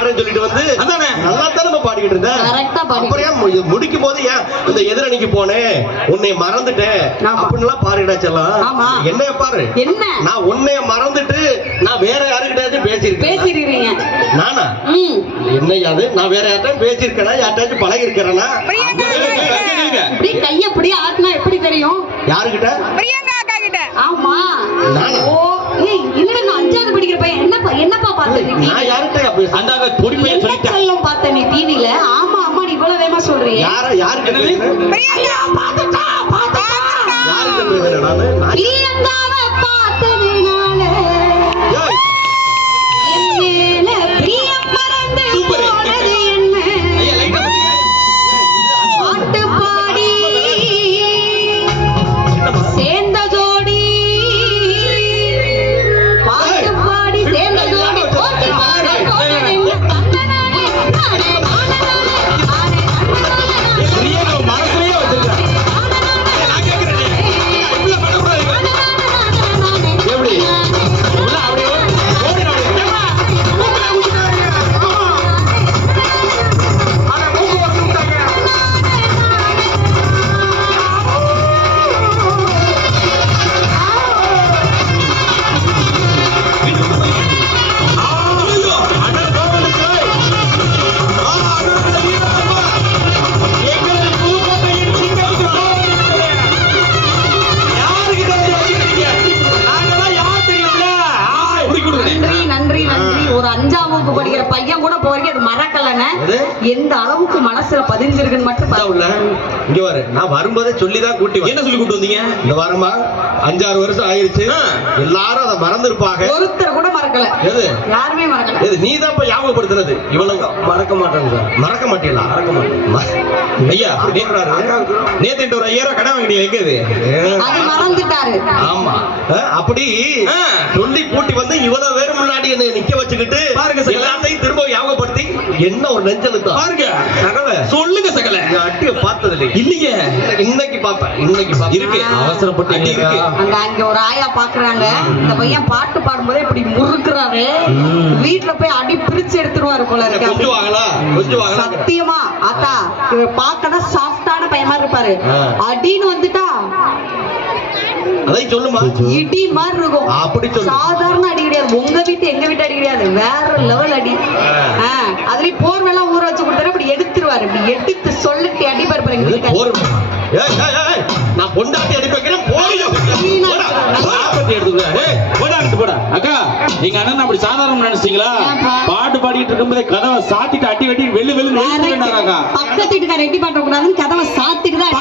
பாடுறேன்னு சொல்லிட்டு வந்து நல்லா தான் நம்ம பாடிக்கிட்டு இருந்தேன். அப்புறம் முடிக்கும் போது ஏன் இந்த எதிரணிக்கு போனேன் உன்னை மறந்துட்டேன் அப்படின்னு பாருடா செல்லம். என்ன பாரு, நான் உன்னைய மறந்துட்டு நான் வேற யாருக்கிட்டாச்சும் பேசிருக்கேன். நானா என்னையாது நான் வேற யார்ட்டாச்சும் பேசிருக்கேனா, யார்ட்டாச்சும் பழகி இருக்கிறேனா? கைய அப்படியே ஆட்டினா எப்படி தெரியும்? யாருக்கிட்ட? ஆமா. ஓ ஏய் இல்லடா, நான் 5வது படிக்கிற பையன். என்னப்பா பார்த்த நீ? நான் யார்கிட்ட பேச அந்தாங்க பொடி பையன் சொல்லிட்டேன். செல்லம் பார்த்த நீ டிவில? ஆமா அம்மா, நீ இவ்வளவு வேகமா சொல்றியே. யார்கிட்ட பேசுறேன்? பிரியங்கா பாத்துட்டா. யார்கிட்ட பேசுறேன் நானு? பிரியங்காவை பார்த்ததுனால என்னேல பிரியம் மறந்து போனது என்ன? பாட்டு பாடி சேர்ந்த ஜோடி, பாட்டு பாடி சேர்ந்த ஜோடி போட்டு பாட போனது என்ன? தன்னனாலே நானே நானே பிரியங்கா மனசுலயே வச்சிருக்கேன். நான் கேக்குறேன், இப்படி பண்ணக்கூடாது. எப்படி அப்படியே ஓடினா நன்றி. ஒரு 5ஆம் வகுப்பு படிக்கிற பையன் கூட போறீங்க, அது மறக்கலன்னு எந்த அளவுக்கு மனசுல பதிஞ்சிருக்குன்னு மட்டும் பாருங்க. இங்க வர நான் வரும்போதே சொல்லிதான் கூட்டி. என்ன சொல்லி கூட்டு வந்தீங்க? இந்த வாரமா 5-6 வருஷம் ஆயிருச்சு, எல்லாரும் அதை மறந்துருப்பாங்க. ஒருத்தர் கூட மறக்கல. எது? யாருமே மறக்கல. எது? நீ தான் ஞாபகப்படுத்துறது. இவனுங்க மறக்க மாட்டாங்க சார். மறக்க மாட்டீங்களா? மறக்க மாட்டேன் ஐயா. நேத்து ஒரு 5000 கடை வாங்கினீங்க, எங்கது? அது மறந்துட்டாரு. ஆமா, அப்படி சொல்லி கூட்டி வந்து இவ்வளவு பேர் முன்னாடி என்ன நிக்க வச்சுக்கிட்டு பாருங்க, எல்லாத்தையும் திரும்ப ஞாபகப்படுத்தி என்ன ஒரு நெஞ்சலுக்கு பாருங்க. சகல சொல்லுங்க, சகல அட்டிய பார்த்தது இல்லைங்க. இன்னைக்கு பாப்பேன், இன்னைக்கு இருக்கு. அவசரப்பட்டு அடி இருக்கு. அங்க ஒரு ஆயா பாக்குறாங்க, இந்த பையன் பாட்டு பாடும்போதே இப்படி முறுக்குறாரு, வீட்டுல போய் அடி பிரிச்சு எடுத்துருவாரு போல இருக்கு. கொஞ்சம் வாங்கலா, கொஞ்சம் வாங்கலா. சத்தியமா ஆத்தா இவர் பார்க்கதான் சாஃப்டான பையன் மாதிரி இருப்பாரு, அடின்னு வந்துட்டா அதை சொல்லுமா, இடி மாதிரி இருக்கும். அப்படி சொல்லு. சாதாரண அடி கிடையாது, உங்க வீட்டு எங்க வீட்டு அடி கிடையாது, வேற லெவல் அடி. அதுலயும் போர்வெல்லாம் ஊற வச்சு கொடுத்தாரு, அப்படி எடுத்துருவாரு. இப்படி எடுத்து சொல்லிட்டு அடி பாரு எங்க வீட்டு. நான் பொண்டாட்டி அடி வைக்கிறேன், போடா அக்கா. நீங்க அண்ணன் அப்படி சாதாரணம் நினைச்சீங்களா? பாட்டு பாடிட்டு இருக்கும்போது கதவை சாத்திட்டு அடி வெட்டி வெள்ளு வெள்ளு. பக்கத்து வீட்டுக்கார எட்டி பாட்ட கூடாதுன்னு கதவை சாத்திட்டு தான்